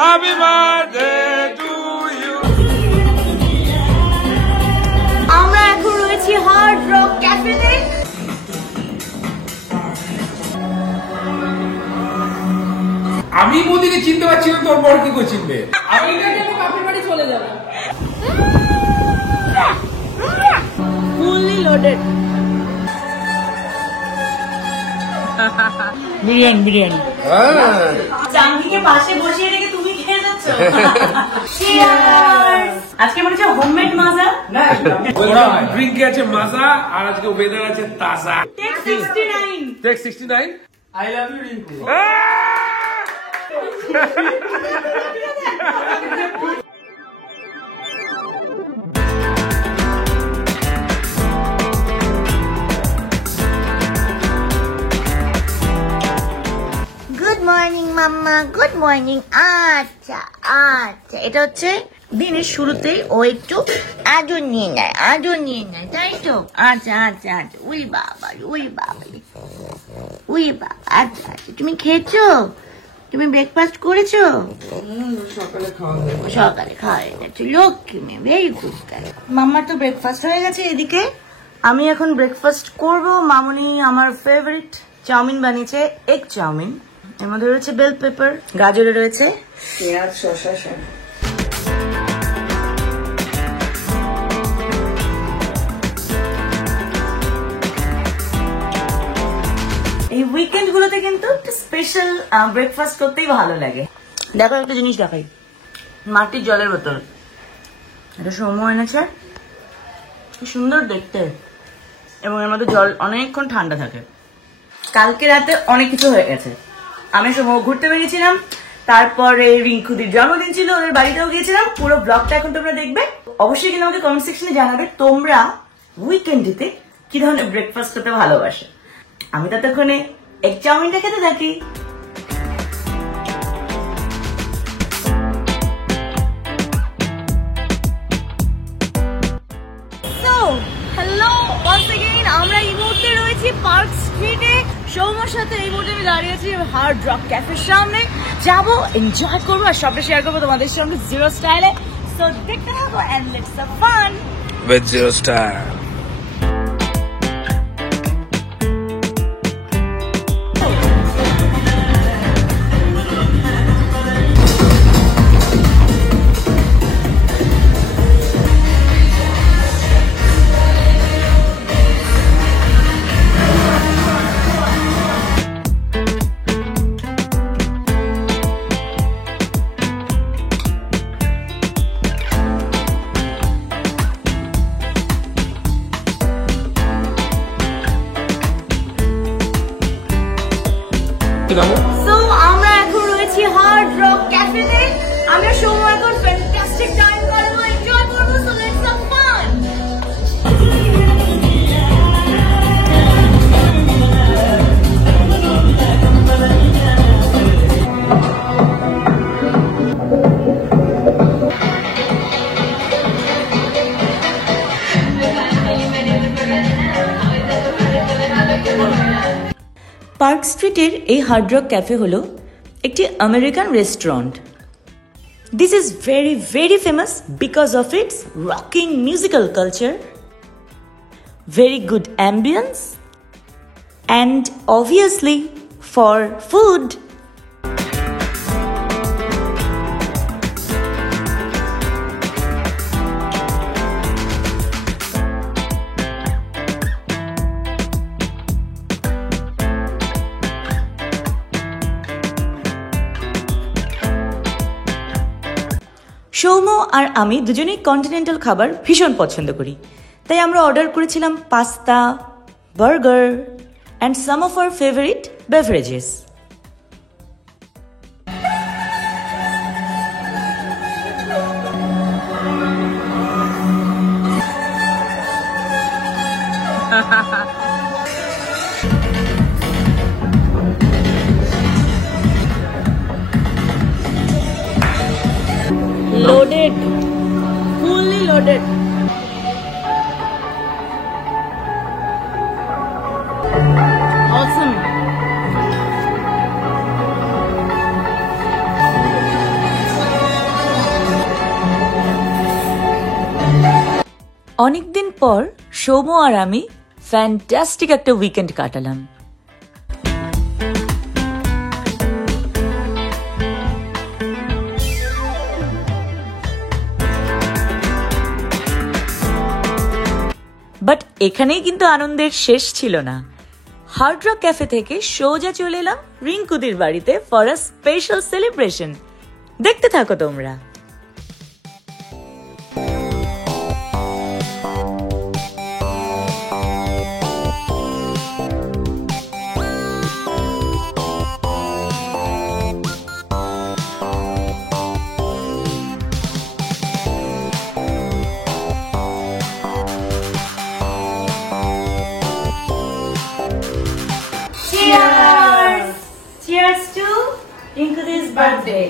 Happy birthday to you. আমরা এখন রয়েছি হার্ড রক ক্যাফেতে। আমি মোদিকে চিনতে পারছি না, তোর বর কি করে চিনবে? আমি বাপের বাড়ি চলে যাবো। Fully loaded biryani. জাঙ্গিকে পাশে বসিয়ে রেখে তুমি খেয়ে যাচ্ছ। আজকে মনে হচ্ছে হোমমেড মাজা। ওরা ড্রিঙ্কে আছে মাজা, আর আজকে ওয়েদার আছে তাজা। Take 69 take 69 I love you, Rinku. Good morning mamma, good morning. আচ্ছা আচ্ছা, এটা হচ্ছে দিনের শুরুতেই ও একটু আদর নিয়ে নেয়, তাই তো? আচ্ছা আচ্ছা আচ্ছা। উই বাবা উই বাবা উই বাবা। আচ্ছা আচ্ছা, তুমি খেয়েছো? তুমি ব্রেকফাস্ট করেছো? সকালে খাওয়া হয়ে গেছে। লক্ষ্মী মেয়ে, ভেরি গুড। মাম্মার তো ব্রেকফাস্ট হয়ে গেছে। এদিকে আমি এখন ব্রেকফাস্ট করব। মামুনি আমার ফেভারিট চাউমিন বানিয়েছে, এগ চাউমিন। এর মধ্যে রয়েছে বেল পেপার, গাজরে রয়েছে পেঁয়াজ, শসা, এই উইকেন্ড গুলোতে কিন্তু স্পেশাল ব্রেকফাস্ট করতেই ভালো লাগে। দেখো একটা জিনিস দেখাই, মাটির জলের বোতল। এটা সময় এনেছে, কি সুন্দর দেখতে, এবং এর মধ্যে জল অনেকক্ষণ ঠান্ডা থাকে। কালকে রাতে অনেক কিছু হয়ে গেছে। আমি সময় ঘুরতে বেরিয়েছিলাম, তারপরে রিঙ্কুদির জন্মদিন ছিল, ওদের বাড়িতেও গিয়েছিলাম। পুরো ব্লগটা এখন তোমরা দেখবে। অবশ্যই কিন্তু আমাকে কমেন্ট সেকশনে জানাবে তোমরা উইকেন্ডেতে কি ধরনের ব্রেকফাস্ট করতে ভালোবাসো। আমি ততক্ষণে এগ চাউমিনটা খেতে থাকি। হ্যালো ওয়ান্স अगेन, আমরা এই মুহূর্তে রয়েছি পার্ক স্ট্রিটে। সৌম্যর সাথে এই মুহূর্তে আমি দাঁড়িয়ে আছি হার্ড রক ক্যাফের সামনে। যাবো, এনজয় করবো, আর সবটা শেয়ার করবো তোমাদের সঙ্গে জিরো স্টাইলে। সো দেখতে থাকো and let's have fun with zero style. So আমরা এখন রয়েছি হার্ড রক ক্যাফেতে। আমরা সৌম্য এখন ফ্যান্টাস্টিক টাইম করবো, এনজয় করবো। So let's have fun. Park স্ট্রিটের এই হার্ড রক ক্যাফে হলো একটি American restaurant. This is very very famous because of its rocking musical culture, very good ambience, and obviously for food. Soumya আর আমি দুজনেই continental খাবার ভীষণ পছন্দ করি, তাই আমরা অর্ডার করেছিলাম pasta, burger and some of our favourite beverages. Loaded, fully loaded. Awesome. অনেকদিন পর সৌম আর আমি ফ্যান্টাস্টিক একটা উইকেন্ড কাটালাম। বাট এখানেই কিন্তু আনন্দের শেষ ছিল না। হার্ড রক ক্যাফে থেকে সোজা চলে এলাম রিঙ্কুদির বাড়িতে ফর আ স্পেশাল সেলিব্রেশন। দেখতে থাকো তোমরা। Cheers! Cheers to Rinkudi's birthday.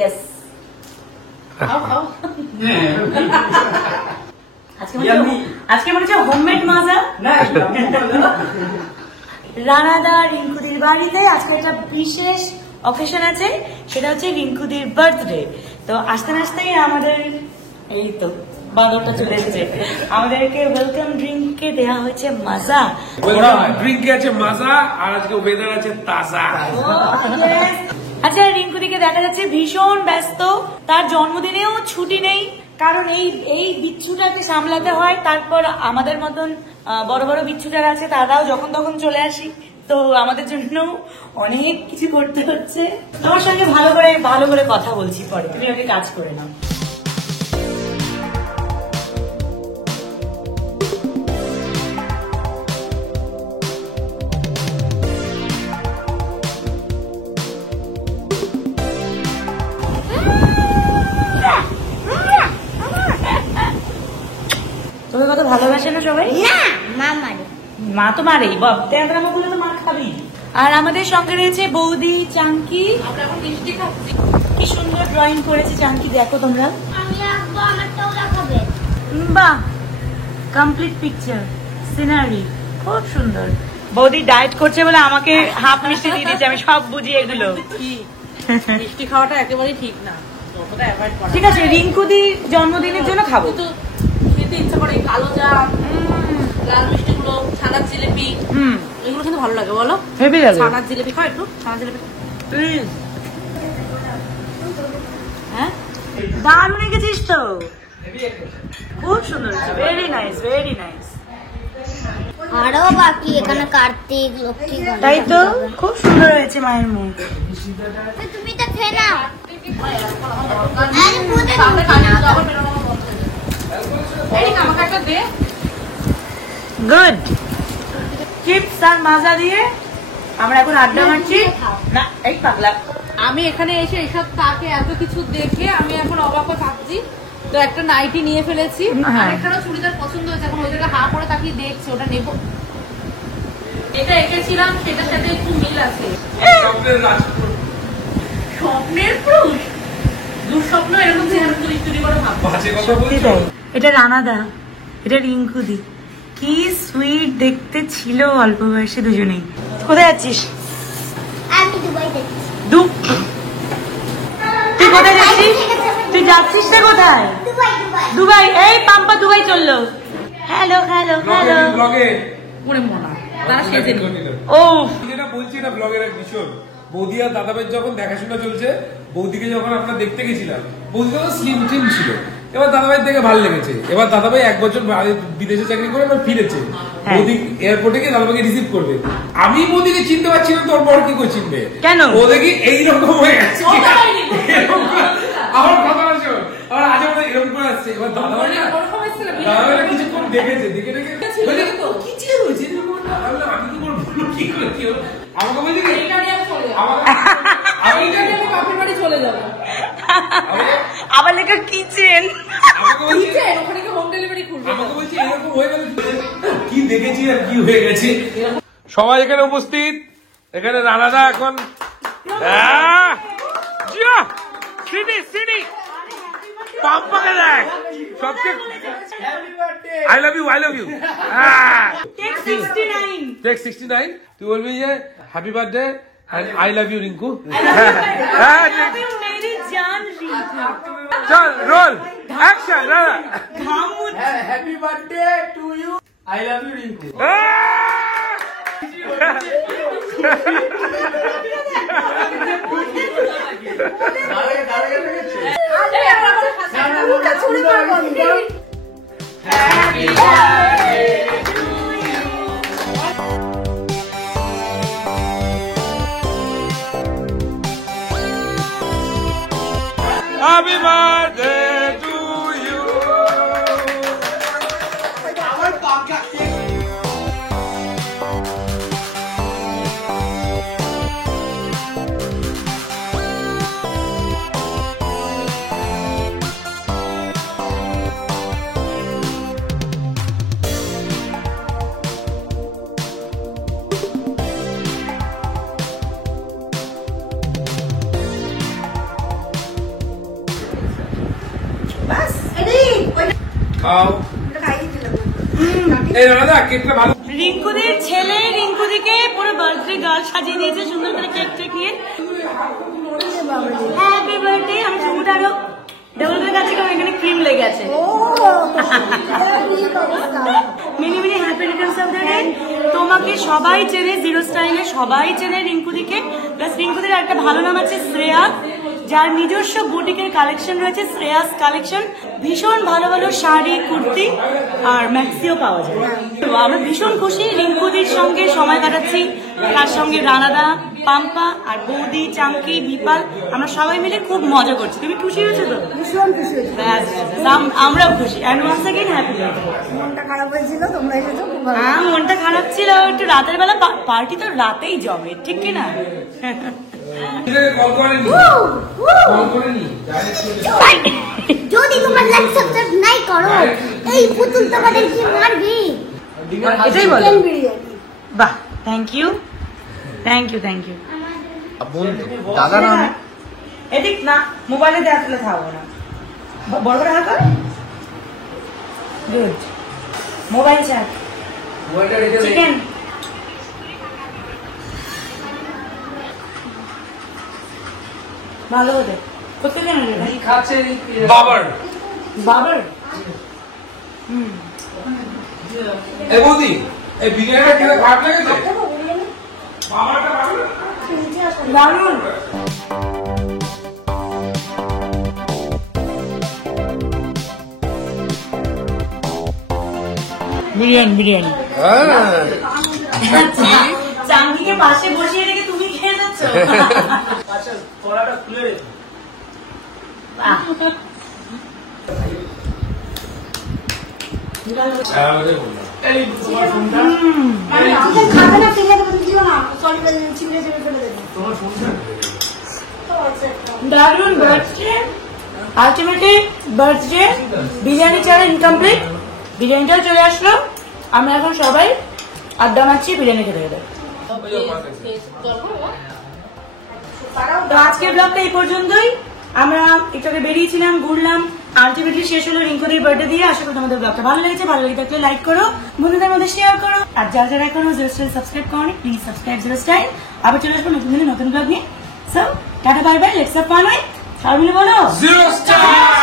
Yes. আজকে মনে হচ্ছে হোমমেড মাজা। রানাদা রিঙ্কুদির বাড়িতে আজকে একটা বিশেষ অকেশন আছে, সেটা হচ্ছে রিঙ্কুদির বার্থডে। তো আস্তে আস্তেই আমাদের এই তো বাদরটা চলে এসেছে। আমাদেরকে ওয়েলকাম ড্রিঙ্কে দেওয়া হয়েছে মাজা। ড্রিঙ্কে আছে মাজা আর আজকে ওয়েদার আছে তাজা। আচ্ছা, রিঙ্কুদিকে দেখা যাচ্ছে ভীষণ ব্যস্ত, তার জন্মদিনেও ছুটি নেই, কারণ এই বিচ্ছুটাকে সামলাতে হয়। তারপর আমাদের মতন বড় বড় বিচ্ছু যারা আছে তারাও যখন তখন চলে আসি, তো আমাদের জন্য অনেক কিছু করতে হচ্ছে। তোমার সঙ্গে ভালো করে কথা বলছি পরে, তুমি আগে কাজ করে নাও। তোকে কত ভালোবাসে না সবাই? না, মা মারে। মা তো মারেই, বাপ তেরামো বলে তো মার খাবি। আর আমাদের সঙ্গে রয়েছে বৌদি চাঙ্কি। আমরা এখন মিষ্টি খাচ্ছি। কি সুন্দর ড্রয়িং করেছে চাঙ্কি, দেখো তোমরা। আমি আঁকবো, আমারটাও দেখাবে। বাহ, কমপ্লিট পিকচার, সিনারি খুব সুন্দর। বৌদি ডায়েট করছে বলে আমাকে হাফ মিষ্টি দিয়ে দিচ্ছে, আমি সব বুঝি এগুলো। মিষ্টি খাওয়াটা একেবারেই ঠিক না, যতটা অ্যাভয়েড করা। ঠিক আছে, রিঙ্কুদির জন্মদিনের জন্য খাবো। কিন্তু খেতে ইচ্ছা করে কালো জাম, লাল মিষ্টি গুলো, ছানার জিলিপি, এগুলো কিন্তু ভালো লাগে বলো? হেভি লাগে। ছানার জিলিপি খাও একটু, ছানার জিলিপি। হ্যাঁ, দারুণ রেখেছিস তো, খুব সুন্দর হয়েছে। Very nice, very nice. আরো বাকি এখানে কার্তিক, লক্ষ্মী, গণেশ। তাই তো, খুব সুন্দর হয়েছে মায়ের মুখ। তুমি তো খেয়ে নাও। সামনে কাজে আবার বেরোনো বন্ধ হয়ে যাবে। এই আমাকে একটা দে। গুড। চিপস আর মাজা দিয়ে আমরা এখন আড্ডা মারছি। না, এই পাগলা। আমি এখানে এসে এইসব তাকে এত কিছু দেখে আমি এখন অবাক হয়ে থাকছি। তো একটা নাইটি নিয়ে ফেলেছি, হ্যাঁ। আরেকটারও চুড়িদার পছন্দ হয়েছে, এখন ওই জায়গায় হা করে তাকিয়ে দেখছে ওটা নেবো। এটা এঁকেছিলাম, সেটার সাথে একটু মিল আছে। স্বপ্নের রাজপুর। স্বপ্নের পুরুষ, দুঃস্বপ্ন এরকম চুরি করে ভাববো। বাজে কথা সত্যি বলছো? তাই। এটা রানাদা, এটা রিঙ্কুদি। কি সুইট দেখতে ছিল অল্প বয়সে দুজনেই। কোথায় যাচ্ছিস? আমি দুবাই যাচ্ছি। তুই কোথায় যাচ্ছিস? তুই যাচ্ছিস না কোথায়? Dubai, Dubai. দুবাই। এই পাম্পা দুবাই চললো। Hello hello hello. ব্লগে ওরে মনা, তারা সেজে নি। ও, যেটা বলছি এটা ব্লগের এক ভীষণ। বৌদি আর দাদাভাইয়ের যখন দেখাশোনা চলছে, বৌদিকে যখন আমরা দেখতে গেছিলাম, বৌদি তখন স্লিম ট্রিম ছিল। এবার দাদাভাই দেখে ভালো লেগেছে। এবার দাদাভাই 1 বছর বিদেশে চাকরি করে এবার ফিরেছে। বৌদি এয়ারপোর্টে গিয়ে দাদাভাইকে রিসিভ করবে। আমি বৌদিকে চিনতে পারছি না, তোর বর কি করে চিনবে? কেন? ও দেখি এইরকম হয়ে গেছে। আমার কথা না শোন, আমার আজ আমাদের এরকম করে আসছে। এবার দাদাভাই কিছুক্ষণ দেখেছে, দেখে বলে, কি চেয়ে রয়েছে এরকম একটা? আমি বললাম, আমি কি করবো, কি করে কি হলো? আমাকে বলছে কি এইটা নিয়ে আমি চলে যাবো। আমি এইটা নিয়ে আমি বাপের বাড়ি চলে যাবো। আবার লেখা কিচেন। আমাকে বলছে কিচেন, ওখানে কি হোম ডেলিভারি খুলবে? আমাকে বলছে এরকম হয়ে গেল, কি দেখেছি আর কি হয়ে গেছে। সবাই এখানে উপস্থিত। এখানে রানাদা এখন পাম্পাকে দেখ সবচেয়ে I love you, I love you. Take 69। Take 69 তুই বলবি যে happy birthday I love you Rinku. মেরি জান রিঙ্কু। চল roll action. Happy birthday to you, I love you Rinku. Happy birthday to you. খাও। এই দাদা কেকটা ভালো। রিঙ্কুদির ছেলে রিঙ্কুদিকে পুরো বার্থডে গার্ল সাজিয়ে দিয়েছে সুন্দর করে কেক টেক নিয়ে। Happy birthday. আমি শুধুটা আরো ডবল করে কাছে এখানে ক্রিম লেগে আছে। Mini mini happy Returns of the day. তোমাকে সবাই চেনে, জিরো স্টাইলে সবাই চেনে রিঙ্কুদিকে। প্লাস রিঙ্কুদির একটা ভালো নাম আছে শ্রেয়া, যার নিজস্ব বুটিকের কালেকশন রয়েছে, শ্রেয়াস কালেকশন। ভীষণ ভালো ভালো শাড়ি, কুর্তি আর ম্যাক্সিও পাওয়া যায়। তো আমরা ভীষণ খুশি রিঙ্কুদির সঙ্গে সময় কাটাচ্ছি, তার সঙ্গে রানাদা, পাম্পা আর বৌদি, চাঙ্কি, বিপাল, আমরা সবাই মিলে খুব মজা করছি। তুমি খুশি হয়েছো তো? ভীষণ খুশি হয়েছি। আমরাও খুশি। And once again happy birthday. মনটা খারাপ হয়েছিল, তোমরা এসেছো, খুব ভালো। হ্যাঁ, মনটা খারাপ ছিল একটু। রাতের বেলা পার্টি তো রাতেই জমে, ঠিক কিনা? কল করেনি, কল করেনি। যদি তোমরা লাইক সাবস্ক্রাইব নাই করো, এই পুতুল তোমাদের কি মারবে? এটাই বলো। চিকেন বিরিয়ানি। বাহ, thank you, thank you, thank you. দাদা নাম এদিক না, মোবাইলে দেখলে থাকবো না। বড় করে হাত কর। গুড। Mobile chat. চিকেন। ভালো হতে করতে কেন খাচ্ছে বাবার। বাবার। এই বৌদি, এই বিরিয়ানিটা খেতে খারাপ লেগেছে? বাবারটা ভালো না? দারুণ। বিরিয়ানি বিরিয়ানি। চাঙ্গিকে পাশে বসিয়ে রেখে তুমি খেয়ে যাচ্ছ। আচ্ছা, কলাটা খুলে রেখো। এই তোমার ফোনটা, আমাকে খাবে না, ফিরে দেবে, দিও না, সরি বলে ছিঁড়ে ছিঁড়ে ফেলে দেবে। তোমার ফোনটা দারুণ বার্থডে। আলটিমেটলি বার্থডে বিরিয়ানি ছাড়া ইনকমপ্লিট। বিরিয়ানিটাও চলে আসলো। আমরা এখন সবাই আড্ডা মারছি বিরিয়ানি খেতে খেতে। তো আজকের ব্লগটা এই পর্যন্তই। আমরা একটু আগে বেরিয়েছিলাম, ঘুরলাম, আলটিমেটলি শেষ হলো রিঙ্কুদির বার্থডে দিয়ে। আশা করি তোমাদের ব্লগটা ভালো লেগেছে। ভালো লেগে থাকলে লাইক করো, বন্ধুদের মধ্যে শেয়ার করো। আর যারা যারা এখনো জিরো স্টাইল সাবস্ক্রাইব করোনি, প্লিজ সাবস্ক্রাইব জিরো স্টাইল। আবার চলে আসবো নতুন দিনে নতুন ব্লগ নিয়ে। So tata, bye bye, let's have fun. সবাই মিলে বলো জিরো স্টার।